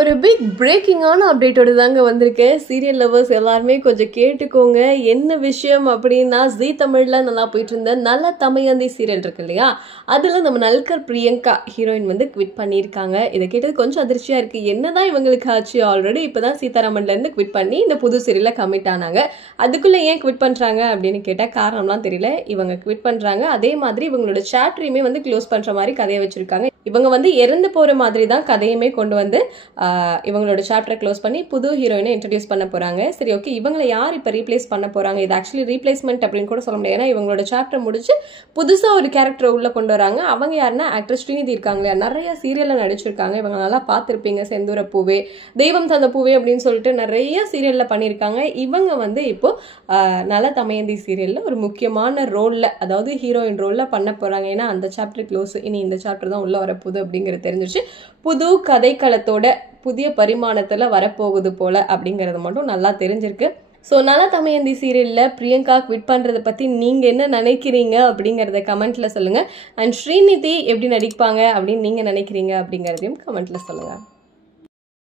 ஒரு பிக் பிரேக்கிங்கான அப்டேட்டோட தாங்க வந்திருக்கேன். சீரியல் லவர்ஸ் எல்லாருமே கொஞ்சம் கேட்டுக்கோங்க. என்ன விஷயம் அப்படின்னா, ஜீ தமிழ்ல நல்லா போயிட்டு இருந்த நல்ல தமயந்தி சீரியல் இருக்கு இல்லையா, அதுல நம்ம நல்கர் பிரியங்கா ஹீரோயின் வந்து குவிட் பண்ணியிருக்காங்க. இதை கேட்டது கொஞ்சம் அதிர்ச்சியா இருக்கு. என்னதான் இவங்களுக்கு ஆச்சு? ஆல்ரெடி இப்பதான் சீதாராமன்ல இருந்து குவிட் பண்ணி இந்த புது சீரியல்ல கமிட் ஆனாங்க. அதுக்குள்ள ஏன் குவிட் பண்றாங்க அப்படின்னு கேட்டா காரணம்லாம் தெரியல. இவங்க குவிட் பண்றாங்க. அதே மாதிரி இவங்களோட சாப்டரையுமே வந்து க்ளோஸ் பண்ற மாதிரி கதையை வச்சிருக்காங்க. இவங்க வந்து இறந்து போற மாதிரி தான் கதையுமே கொண்டு வந்து இவங்களோட சாப்டரை க்ளோஸ் பண்ணி புது ஹீரோயினை இன்ட்ரடியூஸ் பண்ண போறாங்க. சரி, ஓகே, இவங்களை யார் இப்போ ரீப்ளேஸ் பண்ண போறாங்க? இது ஆக்சுவலி ரீப்ளேஸ்மெண்ட் அப்படின்னு கூட சொல்ல முடியாது. ஏன்னா இவங்களோட சாப்டர் முடிச்சு புதுசா ஒரு கேரக்டர் உள்ள கொண்டு வராங்க. அவங்க யாருன்னா ஆக்டர் ஸ்ரீநிதி இருக்காங்க. நிறைய சீரியல்ல நடிச்சிருக்காங்க. இவங்க நல்லா பார்த்துருப்பீங்க. செந்தூர பூவே, தெய்வம் தந்த பூவே அப்படின்னு சொல்லிட்டு நிறைய சீரியல்ல பண்ணியிருக்காங்க. இவங்க வந்து இப்போ நல்ல தமயந்தி சீரியல்ல ஒரு முக்கியமான ரோல்ல, அதாவது ஹீரோயின் ரோல்ல பண்ண போறாங்க. ஏன்னா அந்த சாப்டர் க்ளோஸ், இனி இந்த சாப்டர் தான் உள்ள வரப்போகுது அப்படிங்கிறது தெரிஞ்சிருச்சு. புது கதைக்களத்தோட புதிய பரிமாணத்துல வரப்போகுது போல அப்படிங்கிறது மட்டும் நல்லா தெரிஞ்சிருக்கு. ஸோ நல்ல தமயந்தி சீரியல்ல பிரியங்கா குவிட் பண்றதை பத்தி நீங்க என்ன நினைக்கிறீங்க அப்படிங்கறத கமெண்ட்ல சொல்லுங்க. அண்ட் ஸ்ரீநிதி எப்படி நடிப்பாங்க அப்படின்னு நீங்க நினைக்கிறீங்க அப்படிங்கறதையும் கமெண்ட்ல சொல்லுங்க.